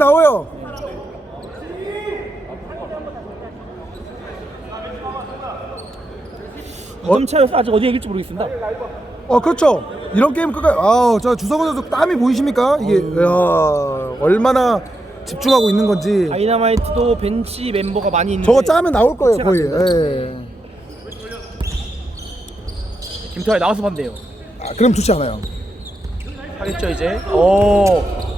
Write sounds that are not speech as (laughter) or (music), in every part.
나와요. 어점 차여서 아직 어디에 이길지 모르겠습니다. 어 그렇죠. 이런 게임 끝까지 아우 저 주성훈 선수 땀이 보이십니까? 이게 야 얼마나 집중하고 있는 건지. 다이나마이트도 벤치 멤버가 많이 있는데 저거 짜면 나올 거예요 거의. 예. 김태환이 나와서 반대요. 아, 그럼 좋지 않아요. 하겠죠 이제. 오.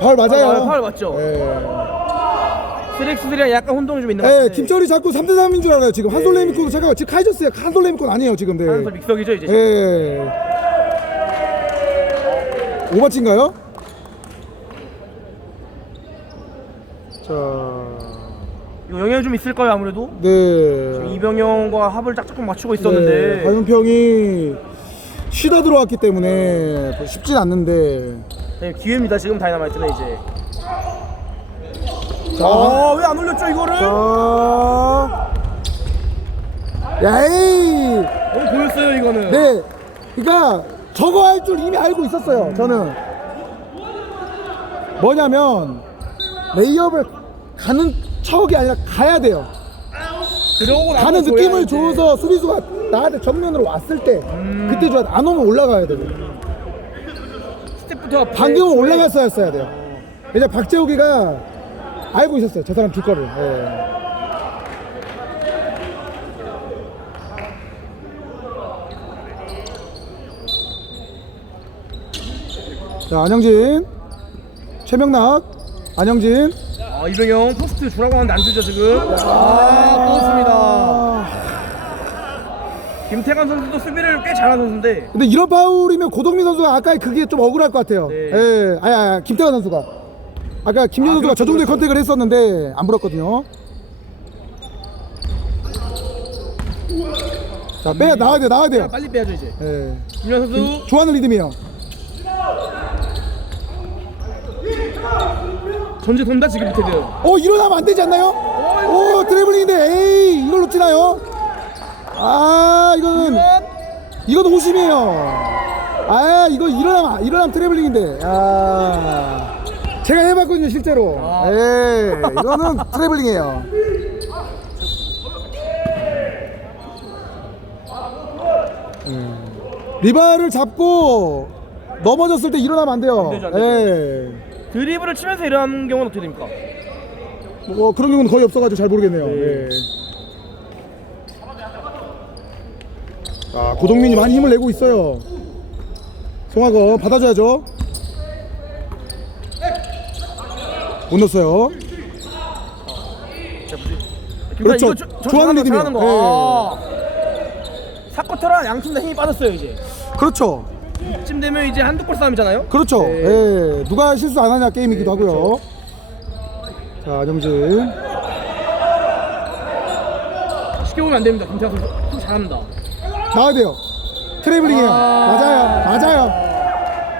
파울 맞아요. 아, 파울 맞죠? 예. 스렉스들이랑 약간 혼동이 좀 있는 것 예, 같은데. 김철이 자꾸 3대 3인 줄 알아요. 지금 한솔 레미콘 잠깐만 지금 카이저스야. 한솔 레미콘 아니에요 지금. 네. 한솔 믹석이죠 이제. 예. 오버치인가요? 자, 이거 영향이 좀 있을 거예요 아무래도. 네. 이병영과 합을 짝짝꿍 맞추고 있었는데. 네, 박은평이 쉬다 들어왔기 때문에 쉽진 않는데. 네, 기회입니다 지금 다이나마이트는 이제. 자, 아왜 안 올렸죠 이거를? 자, 야이. 너무 보였어요 이거는. 네. 그러니까 저거 할 줄 이미 알고 있었어요. 저는 뭐냐면 레이업을 가는 척이 아니라 가야 돼요. 나서 가는 느낌을. 줘서 수비수가 나한테 정면으로 왔을 때 그때 줘야 돼. 안 오면 올라가야 돼요. 스텝부터 방금은 올라갔어야 했어야 돼요. 이제 박재욱이가 알고 있었어요. 저 사람 줄 거를. 예. 자, 안영진. 최명락. 안영진. 아 이병영 포스트 하는데 안 주죠 지금. 아 떴습니다. 아, 김태관 선수도 수비를 꽤 잘하는 선수인데. 근데 이런 파울이면 고동민 선수가 아까 그게 좀 억울할 것 같아요. 네. 예. 아니, 아니, 김태환 선수가. 아까 김준 아, 선수가 그렇죠, 저 정도의 그렇죠. 컨택을 했었는데 안 불었거든요. 자, 빼야 나와야 돼, 나와야 돼요. 빨리 빼야죠 이제. 예. 김현 선수. 좋아하는 리듬이에요. 전체 돈다 지금 밑에는. 어, 일어나면 안 되지 않나요? 오, 트래블링인데, 에이, 이걸 놓치나요? 아, 이거는, 이건 호심이에요. 아, 이거 일어나면, 일어나면 트래블링인데, 아. 제가 해봤거든요, 실제로. 아. 예, 이거는 (laughs) 트래블링이에요. 음. 리바를 잡고 넘어졌을 때 일어나면 안 돼요. 안 되죠, 안. 예. 드리블을 치면서 이런 경우는 어떻게 됩니까? 뭐 그런 경우는 거의 없어가지고 잘 모르겠네요. 네. 예. 아 고동민이 많이 힘을 내고 있어요. 송하거 받아줘야죠. 못 넣었어요. 그렇죠. 좋아하는 리듬이에요. 아. 사코터랑 양팀 다 힘이 빠졌어요 이제. 그렇죠. 이쯤 되면 이제 한두 골 싸움이잖아요. 그렇죠. 네. 예. 누가 실수 안 하냐 게임이기도 네, 하고요. 자 안영진. 쉽게 보면 안 됩니다. 김태환 선수 잘합니다. 나와야 돼요. 트래블링이에요. 아. 맞아요. 맞아요.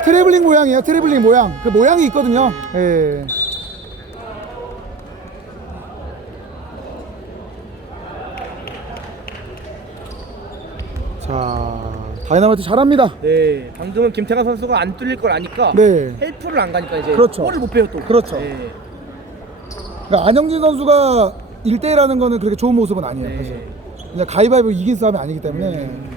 트래블링 모양이에요. 트래블링 모양. 그 모양이 있거든요. 예. 자, 다이나마이트 잘합니다. 네, 방금은 김태관 선수가 안 뚫릴 걸 아니까 네. 헬프를 안 가니까 이제 그렇죠. 골을 못 빼요 또. 그렇죠. 네. 그러니까 안영진 선수가 1대1 하는 거는 그렇게 좋은 모습은 아니에요. 네. 사실. 그냥 가위바위보 이긴 싸움이 아니기 때문에.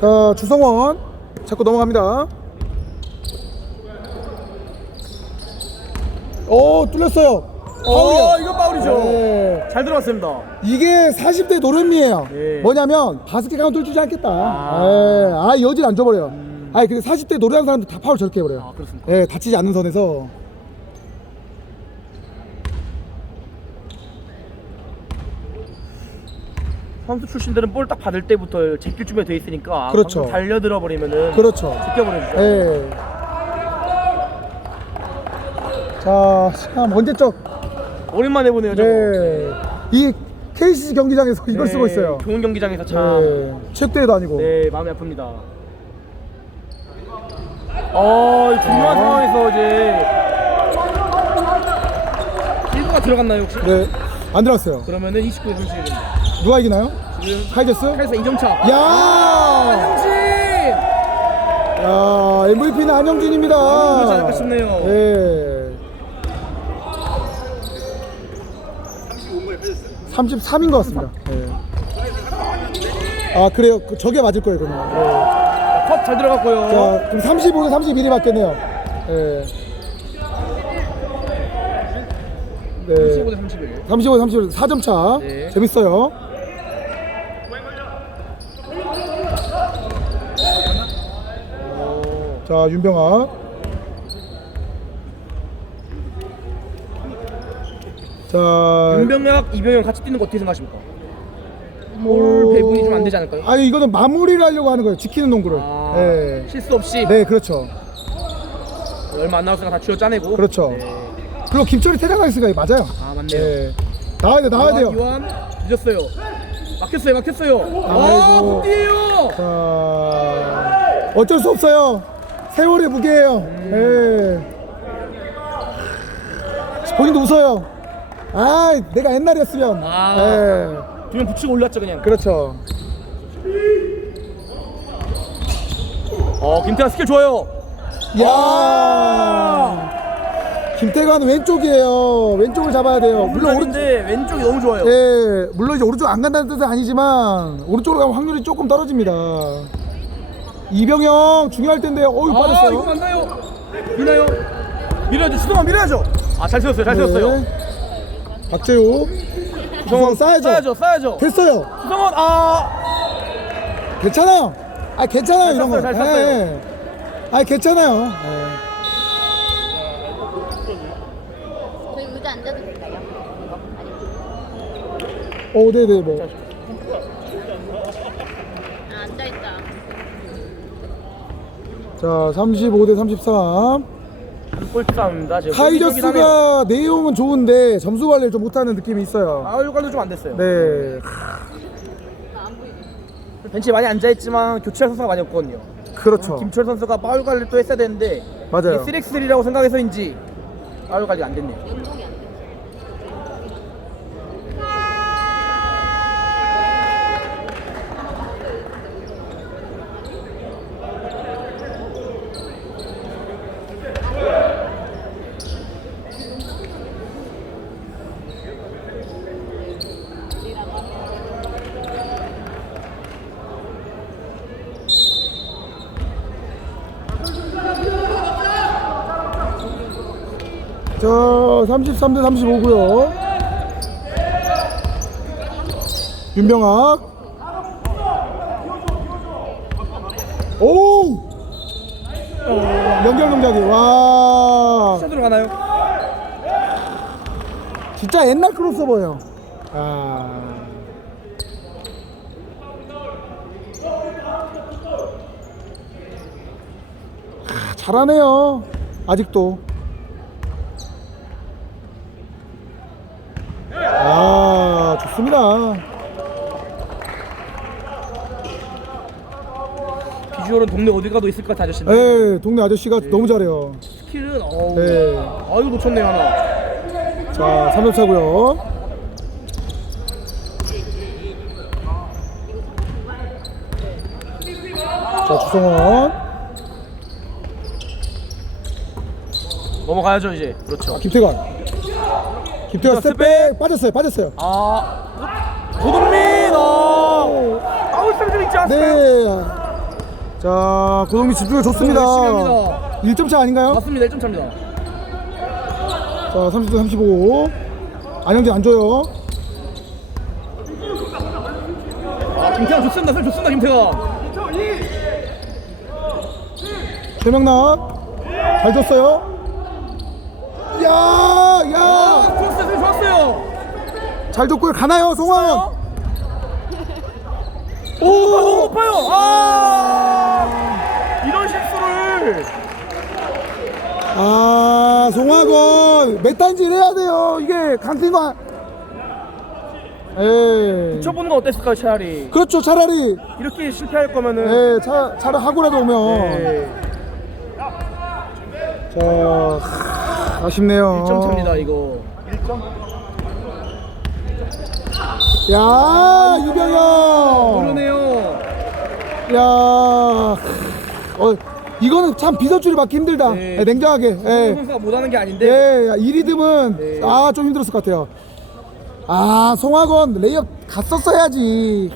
자, 주성원. 자꾸 넘어갑니다. 오, 뚫렸어요. 어, 이거 파울이죠. 네. 잘 들어갔습니다. 이게 40대 노름이에요. 네. 뭐냐면 바스켓 카운트를 주지 않겠다. 아. 예. 아, 여지를 안 줘버려요. 음. 아니 근데 40대 노래하는 사람들 다 파울 저렇게 해버려요. 아 그렇습니까? 예, 다치지 않는 선에서. 선수 출신들은 볼 딱 받을 때부터 제낄 준비가 돼 있으니까 그렇죠. 방금 달려들어 버리면은 그렇죠. 제껴버리죠. 예. 자, 참 언제적 오랜만에 보네요. 저거. 네. 이 KCC 경기장에서 이걸 네, 쓰고 있어요. 좋은 경기장에서 참. 네. 체육대회도 아니고. 네, 마음이 아픕니다. 어, 이 중요한 상황에서 이제 1부가 들어갔나요 혹시? 네. 안 들어갔어요. 그러면은 29에 31입니다. 누가 이기나요? 카이사 2점 차. 야! 형진! 야, MVP는 안영준입니다. 그렇지 않을까 싶네요. 예. 33인 것 같습니다. 예. 아, 그래요? 그 저게 맞을 거예요, 그러면. 예. 컷잘 들어갔고요. 자, 그럼 35대 31이 맞겠네요. 예. 네. 15대 31. 35, 31, 4점 차. 네. 재밌어요. 자, 윤병아. 자, 윤병혁, 이병현 같이 뛰는 거 어떻게 생각하십니까? 볼 배분이 좀 안 되지 않을까요? 아니, 이거는 마무리를 하려고 하는 거예요. 지키는 농구를. 아, 예. 실수 없이 네, 그렇죠. 얼마 안 남았으니까 다 쥐어 짜내고. 그렇죠. 네. 그리고 김철이 있으니까 맞아요. 아 맞네요. 네. 나와야 돼, 나와야 돼요. 이완 늦었어요. 막혔어요, 막혔어요. 와, 아이고. 굿디에요. 자, 어쩔 수 없어요. 세월의 무게예요. 음. 예. 본인도 웃어요. 아, 내가 옛날이었으면. 아. 예. 두명 붙이고 올렸죠 그냥. 그렇죠. 어, 김태환 스킬 좋아요. 야. 김태관 왼쪽이에요. 왼쪽을 잡아야 돼요. 물론 오른쪽. 오른데 왼쪽이 너무 좋아요. 예, 물론 이제 오른쪽 안 간다는 뜻은 아니지만 오른쪽으로 가면 확률이 조금 떨어집니다. 이병영 중요할 텐데 아, 빠졌어요. 이거 맞나요? 미나요? 밀어야죠. 수동아 밀어야죠. 아, 잘 세웠어요. 잘 세웠어요. 네. 박재호 주성 쌓야죠. 쌓야죠. 쌓야죠. 됐어요. 수성원 아, 괜찮아요. 아 괜찮아요 잘 이런 거. 잘 쐈어요. 예. 아 괜찮아요. 예. 저희 의자 앉아도 될까요? 아니, 어, 네네 뭐. 아, 앉아있다. 자, 35대 33. 골 싸움입니다. 지금 경기긴 하네요. 카이저스가 내용은 좋은데 점수 관리를 좀 못하는 느낌이 있어요. 아, 요관도 좀 안 됐어요. 네, 벤치에 많이 앉아 있지만 교체할 선수가 많이 없거든요. 그렇죠. 김철 선수가 파울 관리를 또 했어야 되는데 맞아요. 이게 3x3라고 생각해서인지 파울 관리가 안 됐네요. 33대 35고요. 윤병학. 오! 연결 동작이 와 샷으로 가나요? 진짜 옛날 크로스오버예요. 아. 아, 잘하네요. 아직도. 좋습니다. 비주얼은 동네 어디 가도 있을 것 같아 아저씨. 예, 동네 아저씨가 너무 잘해요. 스킬은 어우. 네. 아유 놓쳤네요 하나. 자, 3점 차고요. 자, 주성원. 넘어가야죠 이제. 그렇죠. 아, 김태관. 김태관 스텝백 빠졌어요. 빠졌어요. 아 고동민 어 아웃 좀 있지 않았어요? 네. 자, 고동민 집중력 좋습니다. 열심히 합니다. 1점 차 아닌가요? 맞습니다 1점 차입니다. 자, 30대 35. 안영재 안 줘요. 아 김태환 좋습니다. 선 좋습니다 김태환. 최명락 잘 줬어요. 야, 야, 아, 크로스 좀 좋았어요. 잘 줬고요. 가나요, 송환원? 오, 너무 높아요. 아, 이런 실수를. 아, 송환원 몇 단지를 해야 돼요. 이게 강팀과. 에. 쳐보는 건 어땠을까요, 차라리? 그렇죠. 차라리 이렇게 실패할 거면은. 예, 차 차라리 하고라도 오면. 네. 자, 하, 아쉽네요. 1점 차입니다, 이거. 야, 유병현. 그러네요. 야, 어, 이거는 참 비서줄이 받기 힘들다. 네. 예, 냉정하게. 송 예. 선수가 못하는 게 아닌데. 예, 야, 이 리듬은 네. 아 좀 힘들었을 것 같아요. 아, 송학원 레이업 갔었어야지.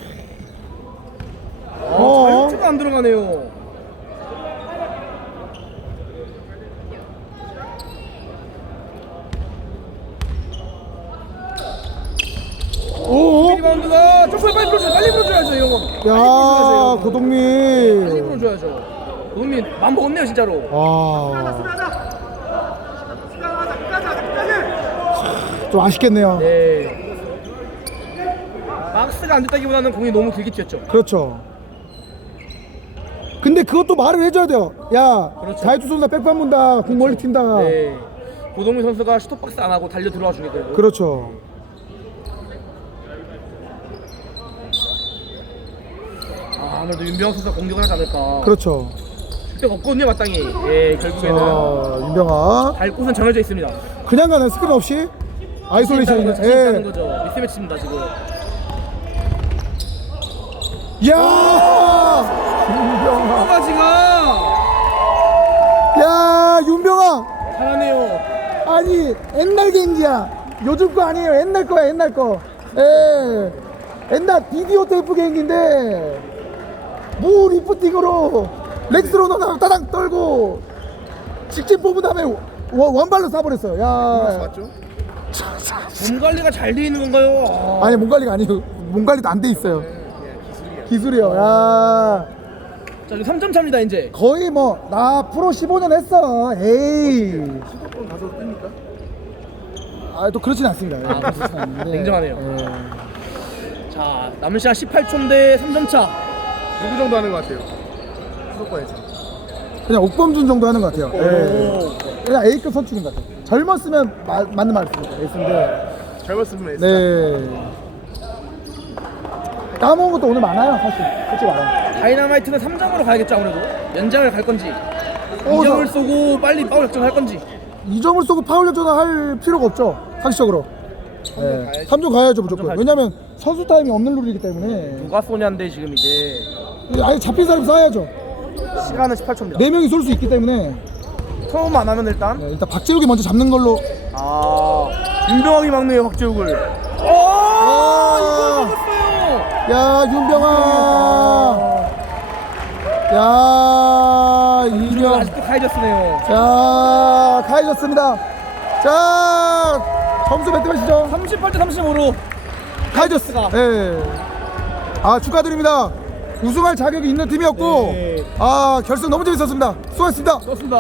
어, 어. 자유투가 안 들어가네요. 오, 리바운드가 조금 빨리 불어줘요. 빨리 불어줘야죠, 이런 거. 빨리 야, 불어줘야죠, 빨리 고동민. 불어줘야죠. 고동민 맘 먹었네요, 진짜로. 아, 좀 아쉽겠네요. 네. 박스가 안 됐다기보다는 공이 너무 길게 튀었죠. 그렇죠. 근데 그것도 말을 해줘야 돼요. 야, 그렇죠. 자유투 쏜다, 백반 문다, 공 멀리 튄다. 네. 고동민 선수가 슈터박스 안 하고 달려 들어와 주게 되고. 그렇죠. 아, 아무래도 윤병 선수가 공격을 하지 않을까. 그렇죠. 그때가 없거든요, 마땅히. 예, 결국에는. 자, 윤병아. 갈 곳은 정해져 있습니다. 그냥 가는 스크린 없이 아이솔레이션이네. 자신 있다는 예. 거죠. 미스매치입니다, 지금. 야! 윤병아. 바가지가 야, 윤병아. 잘하네요. 아니, 옛날 개인기야. 요즘 거 아니에요. 옛날 거야, 옛날 거. 예. 옛날 비디오 테이프 개인기인데, 뭐 리프팅으로 렉스로 넣어 따당 떨고, 직진 뽑은 다음에 원, 원발로 쏴버렸어요. 야. 맞죠? 몸 관리가 잘 돼 있는 건가요? 아, 아니, 몸 관리가 아니고, 몸 관리도 안 돼 있어요. 기술이요. 야. 자, 지금 3점 차입니다, 이제. 거의 뭐, 나 프로 15년 했어. 에이. 가서 뜹니까? 아, 또 그렇진 않습니다. 예, 그렇진 않는데. 냉정하네요. 예. 자, 남은 시간 18초인데 3점 차. 누구 정도 하는 것 같아요? 수도권에서. 그냥 옥범준 정도 하는 것 같아요. 예. 오. 그냥 A급 선출인 것 같아요. 젊었으면 마, 맞는 말씀입니다. S인데. 젊었으면 했어. 네. 까먹은 것도 오늘 많아요, 사실. 솔직히 말하면. 다이나마이트는 3점으로 가야겠죠, 아무래도. 연장을 갈 건지. 어, 2점을 나- 쏘고 빨리 파울 역전을 할 건지. 이 점을 쏘고 파울 연전을 할 필요가 없죠. 상식적으로. 예. 3점 가야죠, 무조건. 가야죠. 왜냐면 선수 타임이 없는 룰이기 때문에. 누가 쏘냐인데 지금 이제 아예 잡힌 사람이 쏴야죠. 시간은 18초입니다. 네 명이 쏠 수 있기 때문에. 처음 안 하면 일단 네, 일단 박재욱이 먼저 잡는 걸로. 아 윤병학이 막네요 박재욱을. 어 아, 야, 윤병아. 야, 이병. 아직도 카이저스네요. 자, 가해졌습니다. 자, 점수 몇대 몇이죠? 38대 35로 가해졌습니다. 예. 아, 축하드립니다. 우승할 자격이 있는 팀이었고, 네. 아, 결승 너무 재밌었습니다. 수고하셨습니다. 좋습니다.